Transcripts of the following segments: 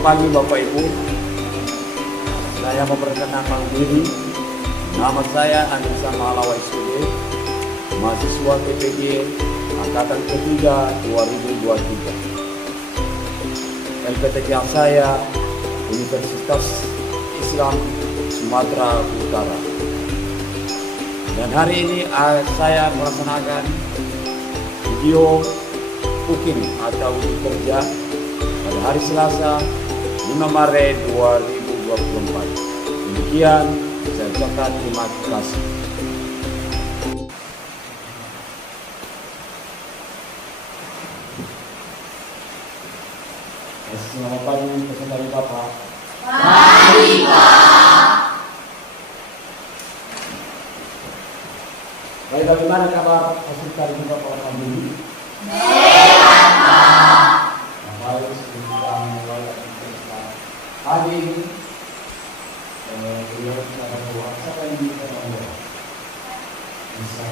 Selamat pagi Bapak Ibu. Saya memperkenalkan diri. Nama saya Andrisa Malawa SPD, mahasiswa TPG angkatan ketiga 2023. LPTK saya Universitas Islam Sumatera Utara. Dan hari ini saya melaksanakan video cooking atau kerja pada hari Selasa 5 Maret 2024. Demikian, saya ucapkan terima kasih. Selamat pagi, pesan dari Bapak. Pagi, Pak. Baik, bagaimana kabar hasil dari Bapak pagi ini? Sehat, Pak. Baik, sudah mulai aktivitas pagi ini. Beliau bisa berdoa. Siapa yang bisa berdoa? Bisa.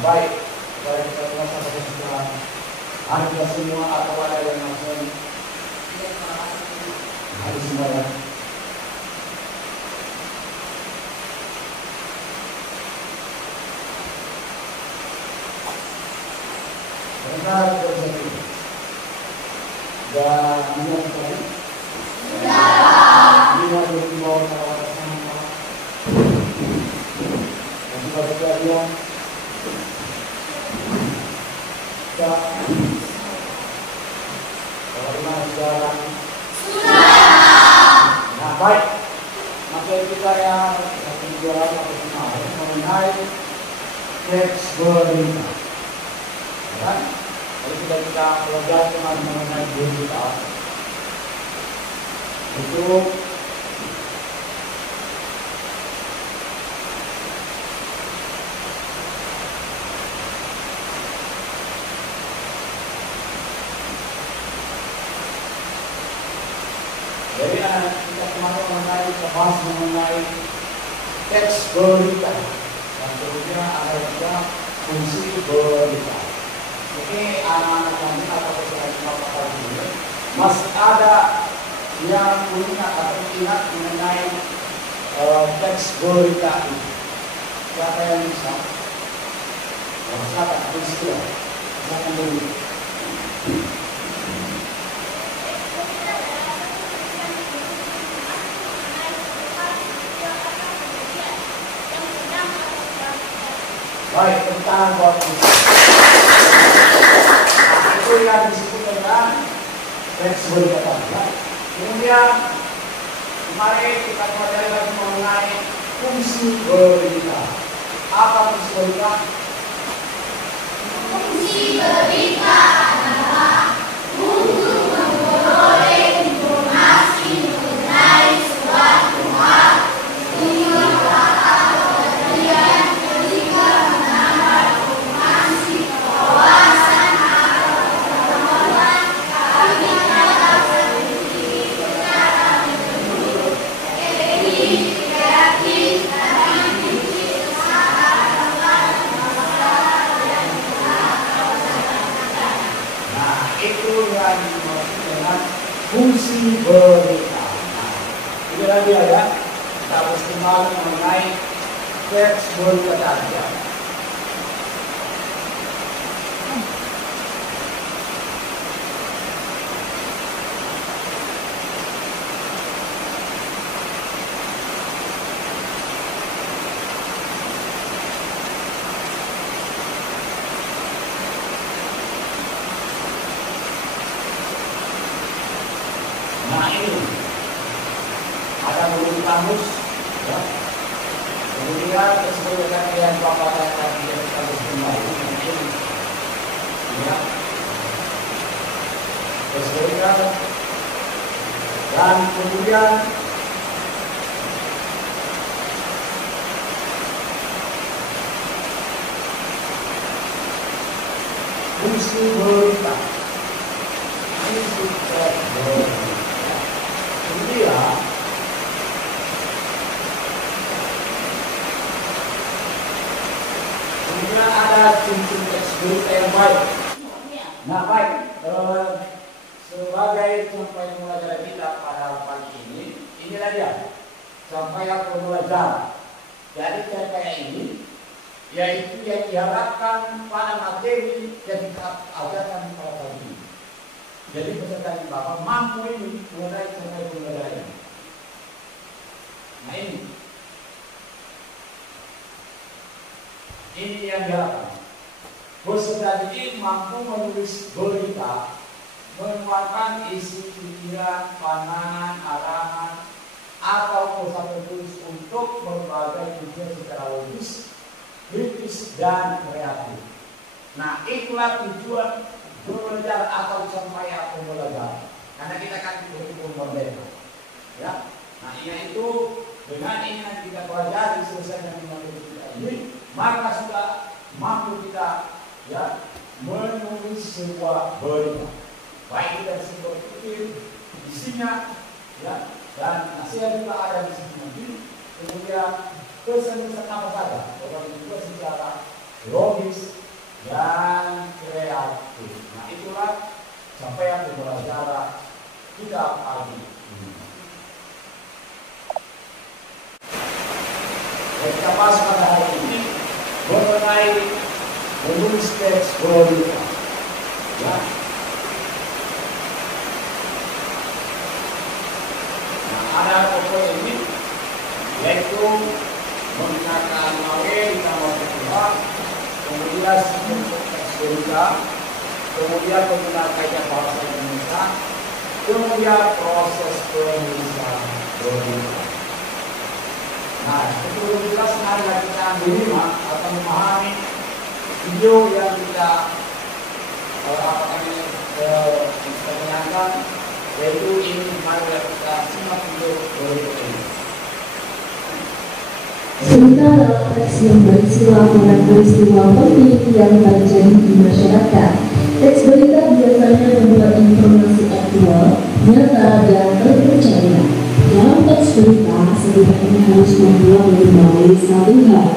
Baik, kalau kita merasa bahwa ada semua atau ada yang langsung ada semua ya. Sebentar terjadi. Dan ini yang tadi. Ini yang berdibawa sama sama. Dan juga berjadian. Bagaimana sekarang? Sudah. Nah, baik. Materi kita yang berjalan atau kemarin mengenai teks berita. Kan? Kalau sudah kita pelajari mengenai berita, itu jadi kita kemarin bahas mengenai teks berita. Dan kemudian ada juga fungsi berita. Ini anak-anak kami atau peserta ini masih ada yang punya atau ingat mengenai teks berita ini. Siapa yang bisa? Silakan, silakan dulu. Baik, tentang buat itu yang disebut dengan teks berita tadi. Kemudian kemarin kita pelajari lagi mengenai fungsi berita. Apa fungsi berita? Fungsi berita adalah untuk memperoleh informasi mengenai suatu hal, tujuan atau kejadian, juga menambah informasi, wawasan atau pengetahuan, kami dapat berdiri secara menyeluruh, efektif, kreatif, dan aktif secara tepat masalah yang telah kawasan. Nah, itu yang dimaksud dengan fungsi berita. Nah, ini lagi ya, kita harus kembali mengenai teks berita tadi. ada mulut kamus, ya. Kemudian sebenarnya yang bapak saya tadi yang kamus kembali mungkin, ya. Sebenarnya dan kemudian fungsi berita, fungsi berita. Kemudian ada cincin teks berita yang baik. Nah baik, sebagai sampaian pembelajaran kita pada pagi ini, inilah dia sampaian pembelajaran. Jadi sampaian ini yaitu yang diharapkan pada materi yang kita ajarkan pada pagi ini. Jadi peserta Bapak mampu ini mulai sampai pembelajaran. Nah ini yang diharapkan. Peserta ini mampu menulis berita, menuangkan isi pikiran, pandangan, arahan, atau pesan tertulis untuk berbagai tujuan secara logis, kritis dan kreatif. Nah, itulah tujuan belajar atau sampaian pembelajaran. Karena kita kan betul merdeka, ya. Nah, itu dengan ini yang kita pelajari selesai dengan materi kita ini, maka sudah mampu kita, ya, menulis sebuah berita. Baik dari segi berpikir, isinya, ya, dan nasihat juga ada di sini nanti. Kemudian pesan-pesan apa saja, orang juga secara logis dan kreatif. Nah itulah sampaian pembelajaran kita pagi ini. Kita bahas pada hari ini mengenai menulis teks berita. Ya. Nah ada pokok ini yaitu menggunakan awal ditambah kedua, kemudian bentuk teks berita, kemudian penggunaan kaidah bahasa Indonesia, kemudian proses penulisan berita. Nah, itu jelas ada kita menerima atau memahami video yang kita perkenalkan, yaitu ini mari kita simak video berikut ini. Cerita dalam teks yang berisi laporan peristiwa penting yang terjadi di masyarakat. Teks berita biasanya membuat informasi aktual, nyata, dan terpercaya. Dalam teks berita, sebenarnya harus membuat melalui satu hal,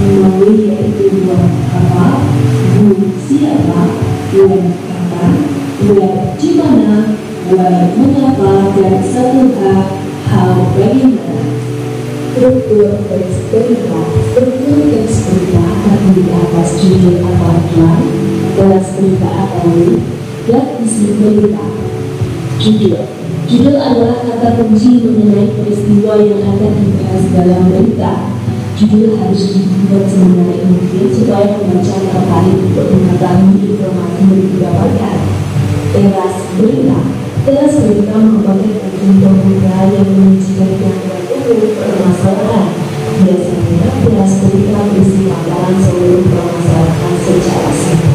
melalui yaitu buat apa, siapa, buat kapan, buat di mana, buat mengapa, dan satu hal bagaimana. Struktur teks berita terdiri atas judul atau headline, kelas berita atau link, dan isi berita. Judul adalah kata kunci mengenai peristiwa yang akan dibahas dalam berita. Judul harus dibuat semenarik mungkin supaya pembaca tertarik untuk mengetahui informasi yang didapatkan. Kelas berita merupakan bagian pembuka yang menyajikan gambaran umum permasalahan. Biasanya kelas berita berisi paparan seluruh permasalahan secara singkat.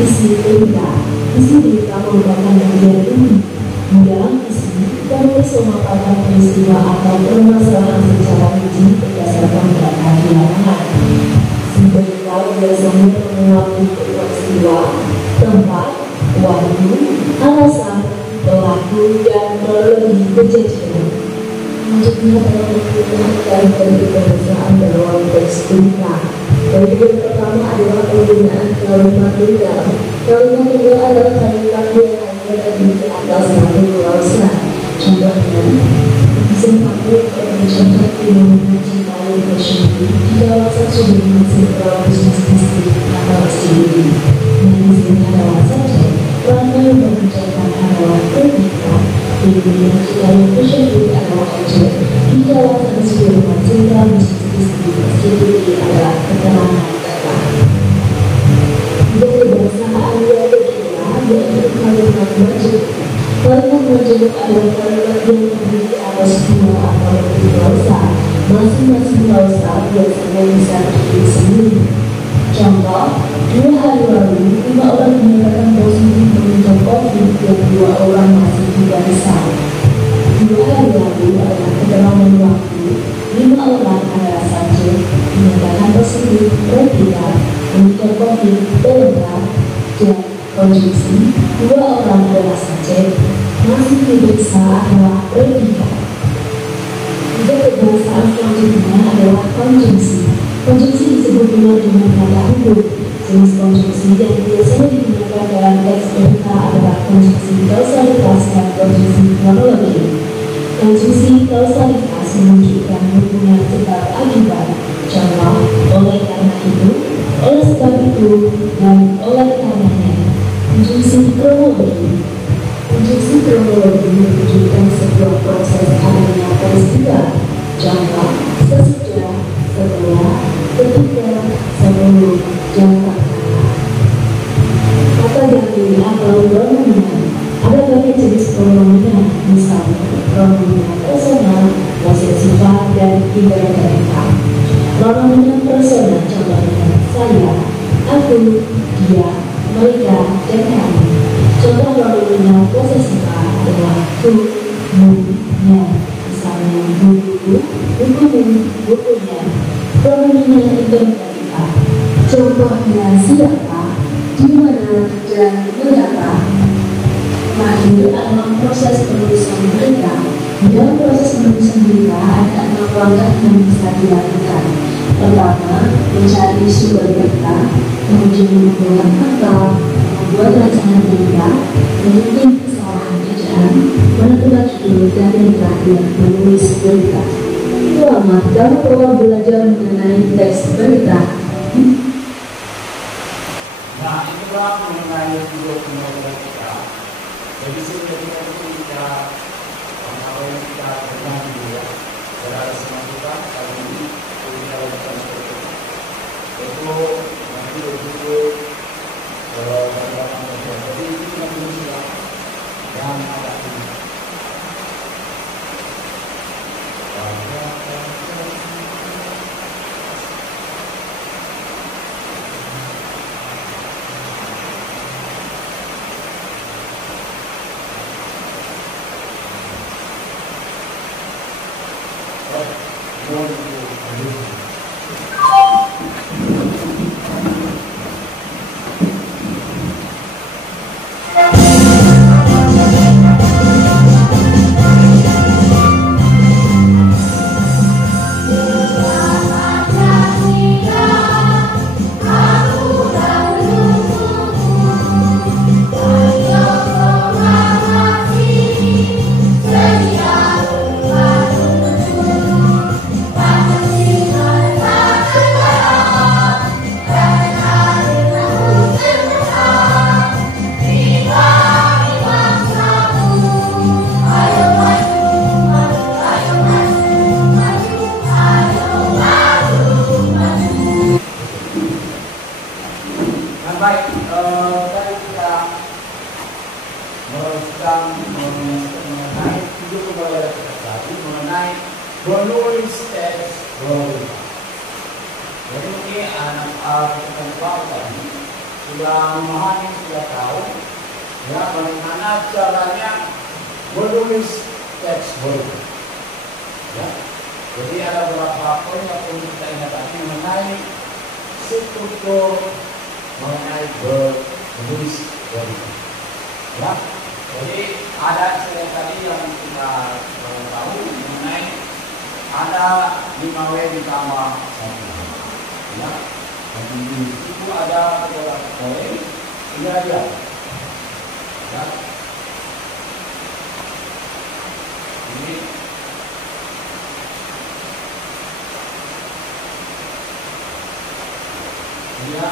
Isi berita merupakan bagian umum. Di dalam isi, penulis memaparkan peristiwa atau permasalahan secara rinci berdasarkan data di lapangan. Berita biasanya menguatkan peristiwa, tempat, waktu, alasan, pelaku, dan kronologi kejadian. Selanjutnya adalah dari pemeriksaan dalam teks berita. Bagian pertama adalah penggunaan kalimat tunggal. Kalimat tunggal adalah kalimat yang hanya terdiri atas satu klausa. Contohnya, kesempatan perbicaraan dengan mencintai masyarakat di kawasan sudah dihasilkan bisnis atau studi. Di sini adalah saja ramai membicarakan adalah berita. Kemudian kita masyarakat adalah objek di kawasan sudah dihasilkan bisnis studi adalah keterangan data. Dari bahasaan yang kedua yaitu kalimat majemuk. Kalimat majemuk adalah kalimat yang terdiri harus 2 atau lebih klausa. Masing-masing klausa biasanya bisa berdiri sendiri. Contoh, 2 hari lalu 5 orang dinyatakan positif menginjak COVID dan 2 orang masih tidak besar. 2 hari lalu adalah kedalaman waktu 5 orang adalah saja dinyatakan positif replika menginjak COVID delta, dan konjungsi 2 orang adalah saja masih diperiksa adalah replika. Juga kebahasaan selanjutnya adalah konjungsi. Konjungsi disebut juga dengan kata hubung. Jenis konjungsi yang biasanya digunakan dalam teks berita adalah konjungsi kausalitas dan konjungsi kronologi. Konjungsi kausalitas menunjukkan hubungan sebab akibat. Contoh, oleh karena itu, oleh sebab itu, dan oleh karenanya. Konjungsi kronologi. Konjungsi kronologi menunjukkan sebuah proses adanya peristiwa. Contoh, sesudah, setelah, ketika, sebelum, dan setelah. Kata yang dilihat kalau pronominal. Ada banyak jenis pronominal, misalnya pronominal personal, posesifan, dan imperfektif. Pronominal personal contohnya saya, aku, dia, mereka, dan kami. Contoh pronominal posesifan adalah ku, mu, nya. Misalnya buku, bukumu, bukunya. Pronominal imperfektif contohnya siapa, di mana, dan mengapa. Terakhir adalah proses penulisan berita. Di dalam proses penulisan berita ada 6 langkah yang bisa dilakukan. Pertama, mencari sumber berita, kemudian membuat akal, membuat rancangan berita, menyusun kesalahan ejaan, menentukan judul, dan yang terakhir menulis berita. Selamat kamu telah belajar mengenai teks berita. Nah, itulah mengenai video kita. Jadi sebenarnya kita apa yang kita dengar juga saudara semua kita kali ini kita lakukan seperti itu. Itu nanti begitu bagaimana jadi itu nanti sudah yang ada ini. Baik, tadi kita sedang mengenai video kepada kita tadi mengenai menulis teks berita. Jadi ini anak kita tadi sudah memahami, sudah tahu ya bagaimana caranya menulis teks berita. Ya, jadi ada beberapa poin yang perlu kita ingat tadi mengenai struktur mengenai menulis berita. Ya, jadi ada istilah tadi yang kita tahu mengenai ada 5W ditambah 1. Ya, jadi itu ada beberapa poin. Ini aja. Ya, ini ya.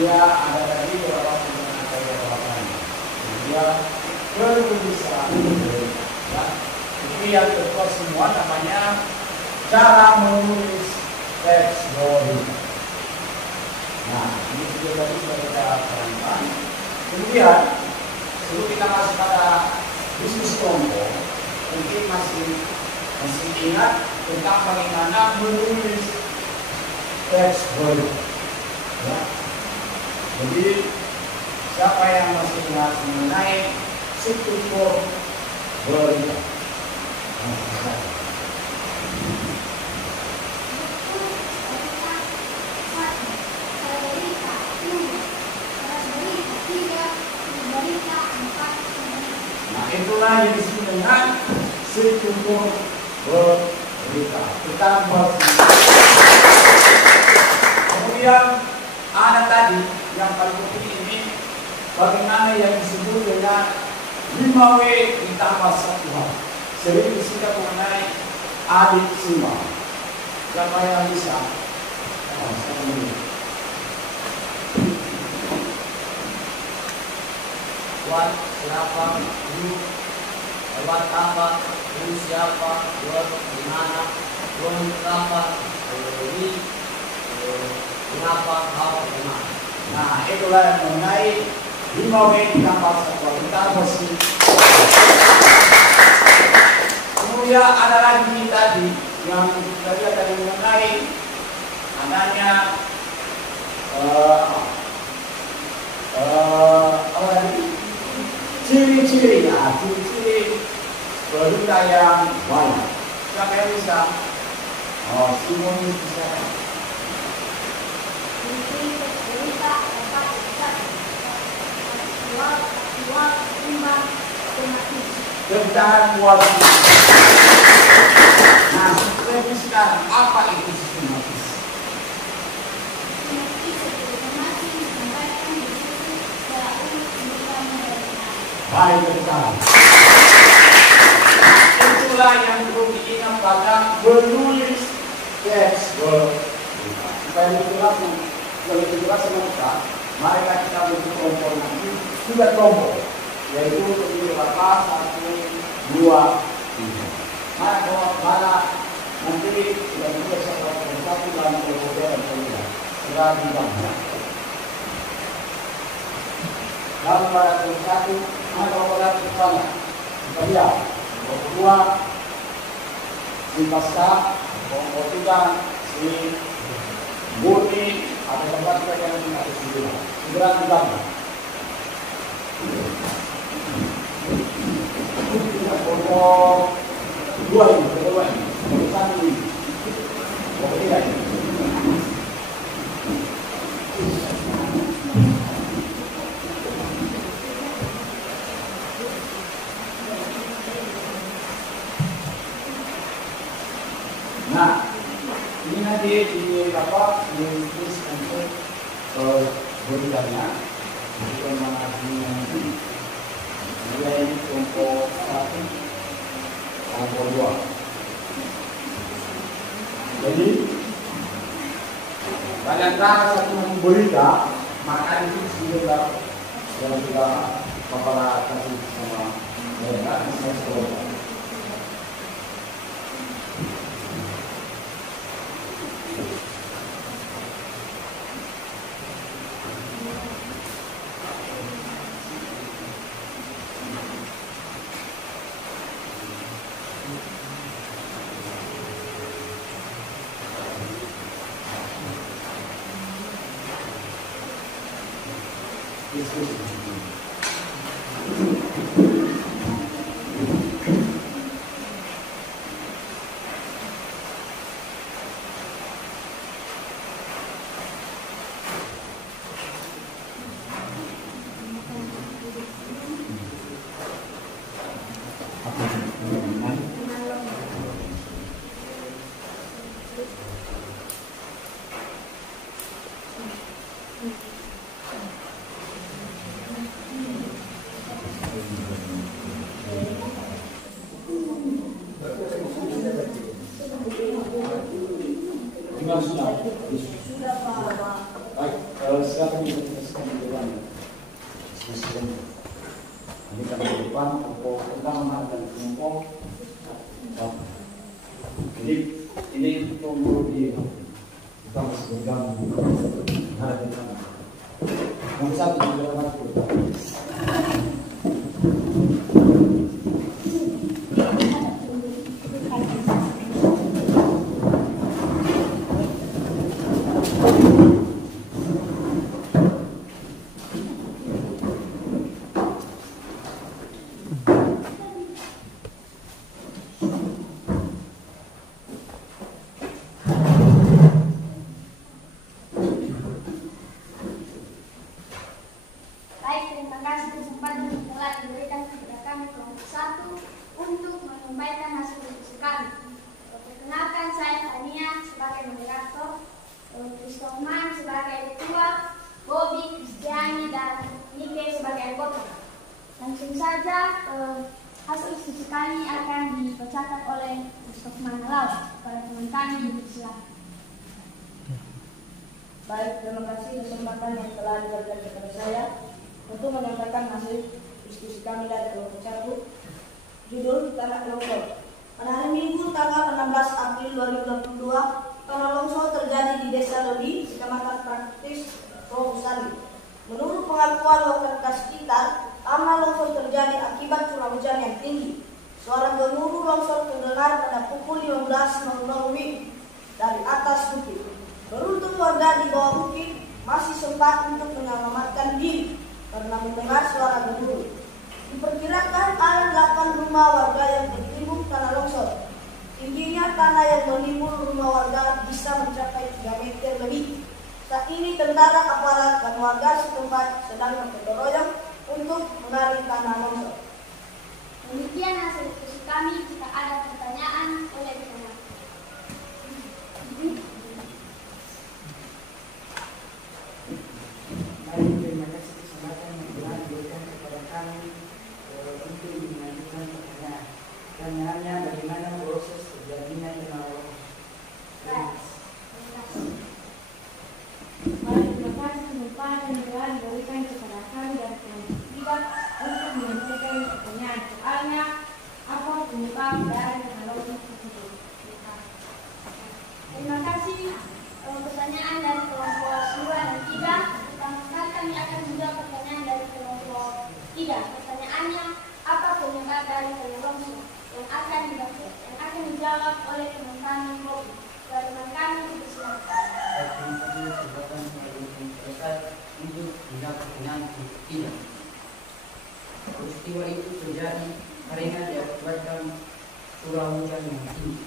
Dia ada tadi beberapa penggunaan jawaban. Dia penulisan ya. Ini yang kedua semua namanya cara menulis teks berita. Nah, ini sudah tadi sudah kita terangkan. Kemudian sebelum kita masuk pada bisnis kelompok, mungkin masih ingat tentang bagaimana menulis teks baru. Ya. Jadi siapa yang masih ingat mengenai struktur berita? Nah, itulah yang disebut dengan struktur berita. Kita bahas. Kemudian ada tadi yang paling penting ini bagaimana yang disebut dengan 5W ditambah 1H. Sering disingkat mengenai adiksi. Siapa yang bisa? Buat siapa, buat apa, siapa, buat dimana, buat apa, ini, mengapa, how, dimana. Nah, itulah yang mengenai 5W ditambah 1H. Kita mesti. Kemudian ada lagi tadi yang kita lihat tadi mengenai adanya apa tadi? Ciri-ciri, nah, ciri-ciri berita yang banyak. Siapa yang bisa? Oh, Simon bisa. Tentang kualitas. Nah, lebih sekarang apa itu sistematis? Baik sekali. Itulah yang perlu diingat pada menulis teks berita. Supaya lebih jelas semoga mereka kita bentuk kelompok nanti sudah kelompok, yaitu terdiri atas 1, 2, 3. Mana nanti sudah bisa satu dalam kelompok dan kelompok sudah dibangun. Lalu pada kelompok 1 ada orang bersama. Kita lihat kelompok 2 si Pasca, kelompok 3 si Murni, ada tempat mereka yang tidak segera dibangun. Kelompok 2 ini, kedua ini, kelompok 1 ini, kelompok 3 ini. Nah, ini nanti di apa? Ditulis untuk beritanya, bukan mengajunya nanti. Mulai kelompok 1, kelompok 2. Jadi, pada antara satu berita, maka itu sudah yang sudah Bapak kasih sama mereka, saya sekolah. Silakan didiskusikan di depan. Diskusikan. Ini kan di depan kelompok pertama dan kelompok. Jadi ini kelompok di kita masih bergabung. Ada di sana. Yang satu di depan kita. menyampaikan hasil diskusi kami. Perkenalkan, saya Tania sebagai moderator, Kristofman sebagai ketua, Bobby, Kristiani, dan Nike sebagai anggota. Langsung saja hasil diskusi kami akan dibacakan oleh Kristofman Law kepada teman kami. Silakan. Baik, terima kasih kesempatan yang telah diberikan kepada saya untuk menyampaikan hasil diskusi kami dari kelompok 1. Judul tanah longsor. Pada hari Minggu tanggal 16 April 2022, tanah longsor terjadi di Desa Lebi, Kecamatan Praktis, Rohusali. Menurut pengakuan warga sekitar, tanah longsor terjadi akibat curah hujan yang tinggi. Suara gemuruh longsor terdengar pada pukul 15.00 WIB dari atas bukit. Beruntung warga di bawah bukit masih sempat untuk menyelamatkan diri karena mendengar suara gemuruh. Diperkirakan ada 8 rumah warga yang tertimbun tanah longsor. Tingginya tanah yang menimbun rumah warga bisa mencapai 3 meter lebih. Saat ini tentara, aparat, dan warga setempat sedang bergotong royong untuk mengalir tanah longsor. Demikian hasil diskusi kami. Jika ada pertanyaan, boleh ditanyakan. Baik, terima kasih kesempatan yang telah diberikan kepada kami untuk mengajukan pertanyaan. Pertanyaannya, bagaimana proses terjadinya tanah longsor? Baik, terima kasih kesempatan yang telah diberikan kepada kami dari kelompok 3 untuk menyampaikan pertanyaan. Soalnya, apa penyebab dari tanah longsor tersebut? Terima kasih. Pertanyaan dari kelompok 2 dan 3. Pertama sekali kami akan menjawab pertanyaan dari kelompok 3. Pertanyaannya, apa penyebab dari tanah longsor? Yang akan dijawab oleh teman kami Bobby. Teman kami dipersilakan. Kesempatan selesai untuk menjawab pertanyaan tidak. Peristiwa itu terjadi karena diakibatkan curah hujan yang tinggi.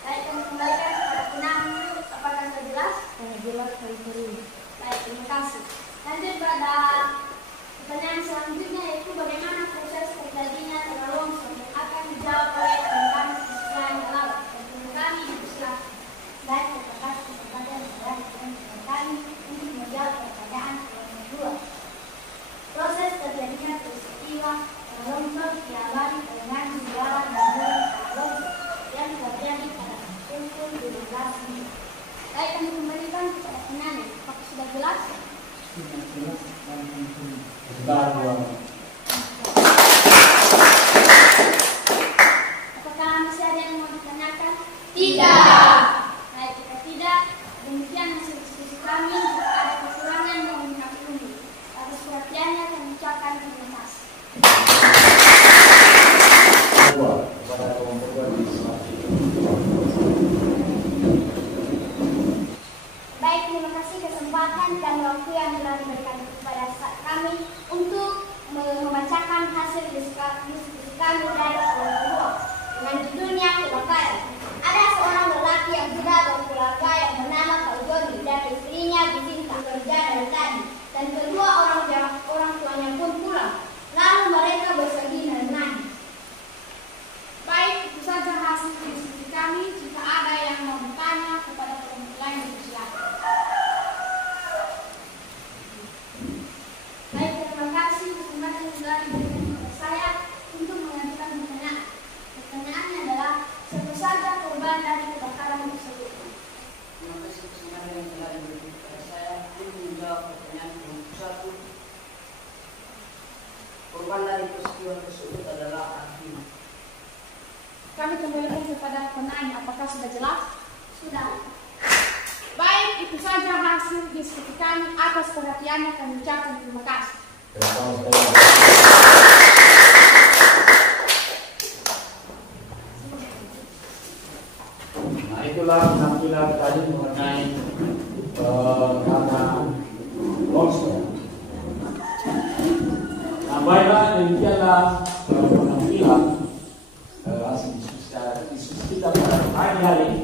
Baik, kami kembalikan kepada penanya. Apakah sudah jelas? Jelas kali-kali. Baik, terima kasih. Lanjut pada pertanyaan selanjutnya, yaitu bagaimana proses terjadinya tanah longsor, yang akan dijawab oleh teman kami Kristiani Laut. Dan teman kami dipersilakan. Baik, terima kasih kesempatan yang telah diberikan kepada kami untuk menjawab pertanyaan kedua. Proses terjadinya peristiwa tanah longsor diawali dengan gejala dan tanah longsor yang terjadi pada pukul 12 WIB. Baik, kami kembalikan kepada penanya. Apakah sudah jelas? Sudah jelas dan tentu. Apakah masih ada yang mau ditanyakan? Tidak. Baik, jika tidak, demikian hasil diskusi kami. Jika ada kekurangan, mohon dimaklumi. Atas perhatiannya kami ucapkan terima kasih. Kepada kelompok 2 Baik, terima kasih kesempatan dan waktu yang telah diberikan kepada kami untuk membacakan hasil diskusi kami dari kelompok 2 dengan judulnya kebakaran. Ada seorang lelaki yang sudah berkeluarga yang bernama Pak Joni dan istrinya Bisinta kerja dari tadi, dan kedua orang tuanya pun pulang. Lalu mereka bersedih dan menangis. Baik, itu saja hasil diskusi kami. Jika ada yang mau bertanya kepada kelompok lain, silakan. Baik, terima kasih kesempatan yang telah diberikan kepada saya untuk mengajukan pertanyaan. Pertanyaannya adalah, siapa saja korban dari kebakaran tersebut? Terima kasih kesempatan yang telah diberikan kepada saya untuk menjawab pertanyaan kelompok 1. Korban dari peristiwa tersebut adalah Arvin. Kami kembalikan kepada penanya. Apakah sudah jelas? Sudah. Baik, itu saja hasil diskusi kami. Atas perhatiannya kami ucapkan terima kasih. Nah, itulah penampilan tadi mengenai tanah longsor. Nah, baiklah, demikianlah penampilan hasil diskusi kita pada pagi hari ini.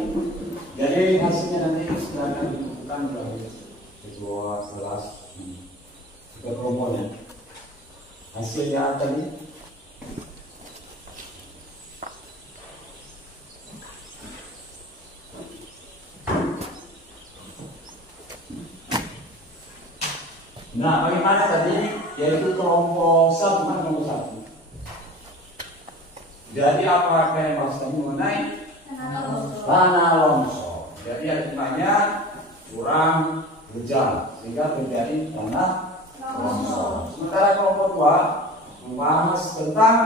Jadi hasilnya nanti akan ditentukan oleh ketua kelas juga rombongan. Hasilnya tadi Nah, bagaimana tadi? Yaitu kelompok 1, mana kelompok 1? Jadi apa yang bahas tadi mengenai tanah longsor. Jadi akibatnya kurang hujan sehingga terjadi tanah longsor. Sementara kelompok 2 membahas tentang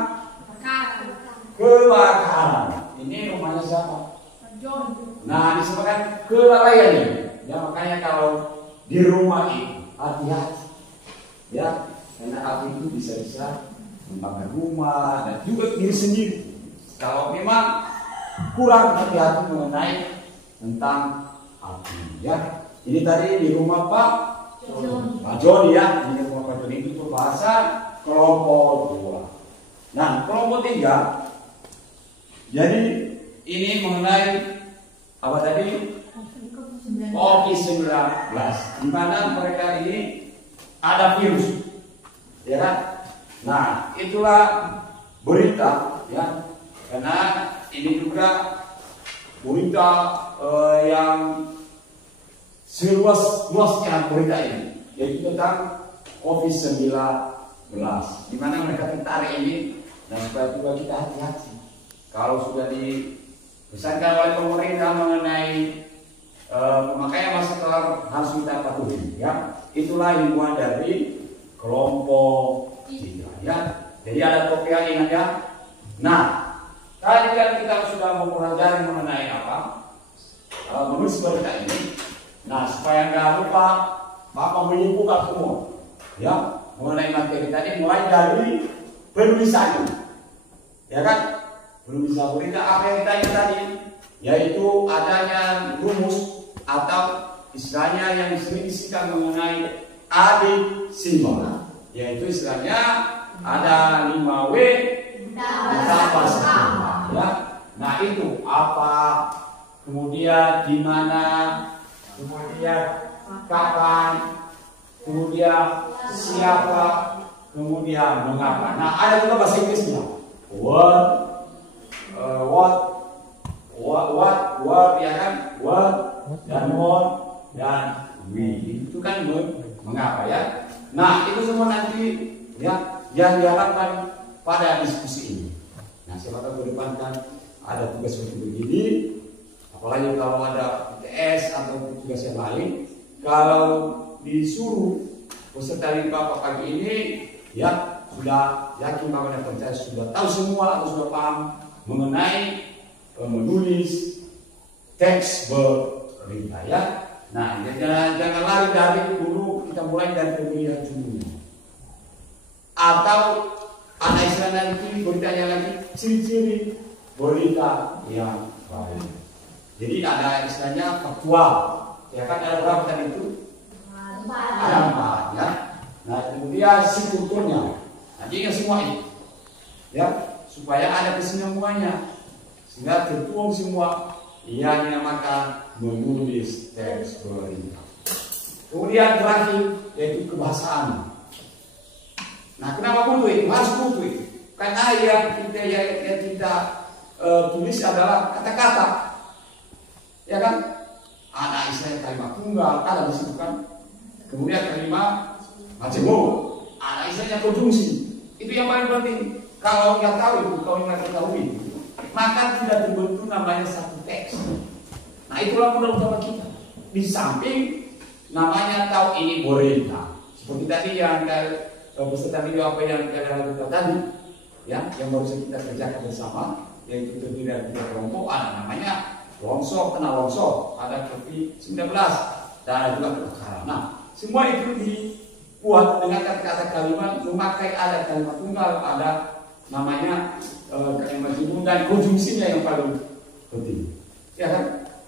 kebakaran. Ini rumahnya siapa? Nah, disebutkan kelalaian ini. Ya, makanya kalau di rumah ini hati-hati. Ya, karena api itu bisa membakar rumah dan juga diri sendiri. Kalau memang kurang hati-hati mengenai tentang api, ya. Ini tadi di rumah Pak Joni ya, di rumah Pak Joni itu bahasa kelompok 2. Nah, kelompok 3. Jadi ini mengenai apa tadi? COVID-19, di mana mereka ini ada virus, ya kan? Nah, itulah berita, ya, karena ini juga berita yang seluas-luasnya berita ini, yaitu tentang COVID-19, di mana mereka tertarik ini, dan supaya juga kita hati-hati. Kalau sudah dipesankan oleh pemerintah mengenai pemakaian masker harus kita patuhi, ya. Itulah himbauan dari kelompok 3, ya. Jadi ada topik ingat ya. Nah, tadi kan kita sudah mempelajari mengenai apa menulis berita ini. Nah, supaya nggak lupa, Bapak menyimpulkan semua, ya, mengenai materi tadi mulai dari penulisannya, ya kan? Penulisan berita apa yang ditanya tadi, yaitu adanya rumus atau istilahnya yang sering disingkat mengenai ABCD, yaitu istilahnya ada 5W ditambah 1, ya. Nah, itu apa, kemudian di mana, kemudian kapan, kemudian siapa, kemudian mengapa. Nah, ada juga bahasa Inggrisnya, what, ya kan, what dan what dan we, itu kan mengapa, ya. Nah, itu semua nanti, ya, yang diharapkan pada diskusi ini. Nah, siapa tahu ke depan kan ada tugas seperti begini, apalagi kalau ada ITS atau tugas yang lain, kalau disuruh peserta Bapak pagi ini, ya, sudah yakin Bapak dan percaya sudah tahu semua atau sudah paham mengenai menulis teks berita, ya. Nah, jangan lari dari dulu, kita mulai dari pemilihan dulu. Atau ada istilah nanti beritanya lagi ciri-ciri berita yang baik. Jadi ada istilahnya faktual, ya kan, ada berapa tadi itu? Ada 4, ya. Nah, kemudian strukturnya, nanti semua ini, ya, supaya ada kesinambungannya, sehingga tertuang semua yang dinamakan menulis teks berita. Kemudian terakhir yaitu kebahasaan. Nah, kenapa butuh itu? Harus butuh itu. Karena yang kita tulis adalah kata-kata, ya kan? Ada istilah kalimat tunggal, ada disebutkan. Kemudian kalimat majemuk, ada istilahnya konjungsi. Itu yang paling penting. Kalau nggak tahu itu, kalau nggak ketahui, maka tidak terbentuk namanya satu teks. Nah, itulah modal utama kita. Di samping namanya tahu ini berita. Seperti tadi yang peserta video apa yang kalian lakukan tadi, ya, yang baru saja kita kerjakan bersama, yaitu terdiri dari 3 kelompok. Ada namanya longsor, tanah longsor, ada COVID-19, dan ada juga kebakaran. Nah, semua itu dibuat dengan kata-kata kalimat, memakai ada kalimat tunggal, ada namanya kalimat jumlah dan konjungsinya yang paling penting, ya kan,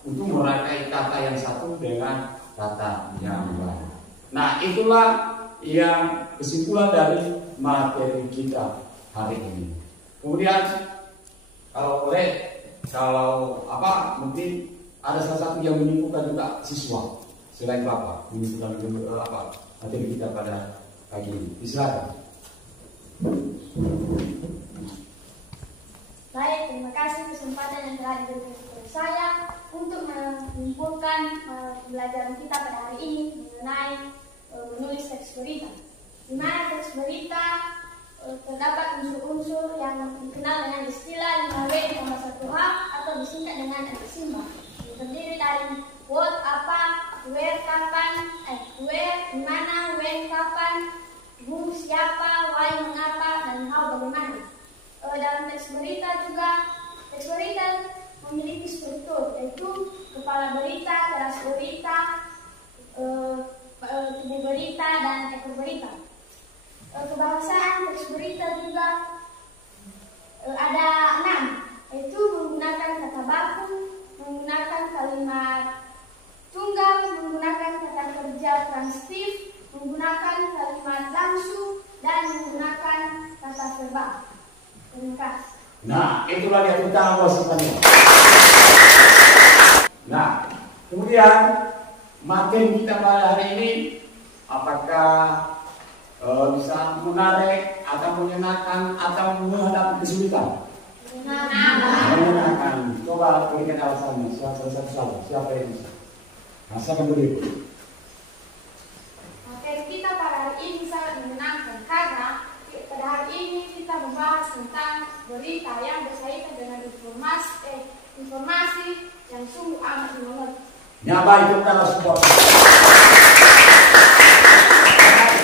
untuk merangkai kata yang satu dengan kata yang lain. Nah, itulah yang kesimpulan dari materi kita hari ini. Kemudian kalau mungkin ada salah satu yang menyimpulkan juga siswa selain Bapak menyimpulkan apa materi kita pada pagi ini. Silakan. Baik, terima kasih kesempatan yang telah diberikan kepada saya untuk menyimpulkan pembelajaran kita pada hari ini mengenai menulis teks berita. Di mana teks berita terdapat unsur-unsur yang dikenal dengan istilah 5W-1H atau disingkat dengan antisimba. Terdiri dari what, apa, where, kapan, where, di mana, when, kapan, who, siapa, why, mengapa, dan how, bagaimana. Dalam teks berita juga, teks berita memiliki struktur, yaitu kepala berita, keras berita, tubuh berita, dan ekor berita. Kebahasaan teks berita juga ada 6, yaitu menggunakan kata baku, menggunakan kalimat tunggal, menggunakan kata kerja transitif, menggunakan kalimat langsung, dan menggunakan kata verbal. Terima kasih. Nah, itulah yang utama sebenarnya. Nah, kemudian materi kita pada hari ini, apakah bisa menarik atau menyenangkan atau menghadapi kesulitan? Menyenangkan. Coba berikan alasannya. Siapa yang bisa? Rasakan dulu. Materi kita pada hari ini sangat menyenangkan karena pada hari ini kita membahas tentang berita yang berkaitan dengan informasi yang sungguh amat mengerti. Nyapa itu kalau sebuah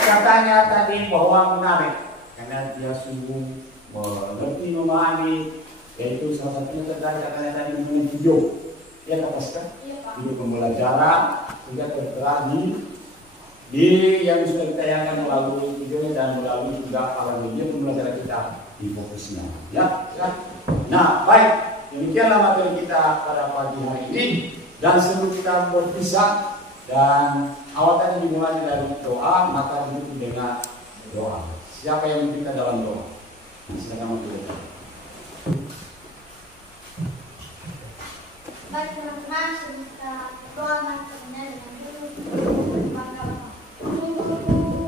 katanya tadi bahwa menarik karena dia sungguh mengerti, memahami, yaitu salah satunya terkait katanya tadi mengenai video. Ya Kak Pasca? Iya Pak. Video pembelajaran sehingga tertera di yang sudah ditayangkan melalui videonya dan melalui juga alat video pembelajaran kita di fokusnya. Ya. Nah, baik. Demikianlah materi kita pada pagi hari ini. Dan sebelum kita berpisah dan awal tadi dimulai dari doa, maka ditutup dengan doa. Siapa yang kita dalam doa? Silakan menjawab. Baik teman-teman, kita doa dengan dulu. Bangga Bapak. Sungguh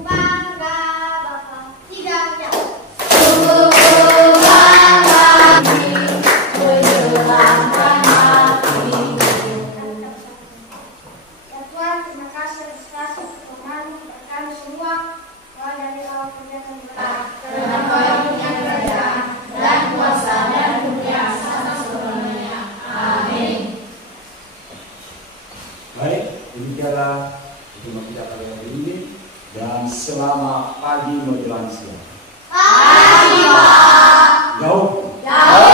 bangga Bapak. Tidak jauh. Sungguh bangga kami menjelaskan hati. Ya Tuhan, terima kasih atas kasih Tuhan kami semua. Tuhan dari awal kegiatan berat. Karena Kau yang punya kerajaan dan kuasa dan kemuliaan selamanya. Amin. Baik, demikianlah cuma kita pada hari ini dan selamat pagi menjelang siang. Pagi Pak. Jauh. Jauh.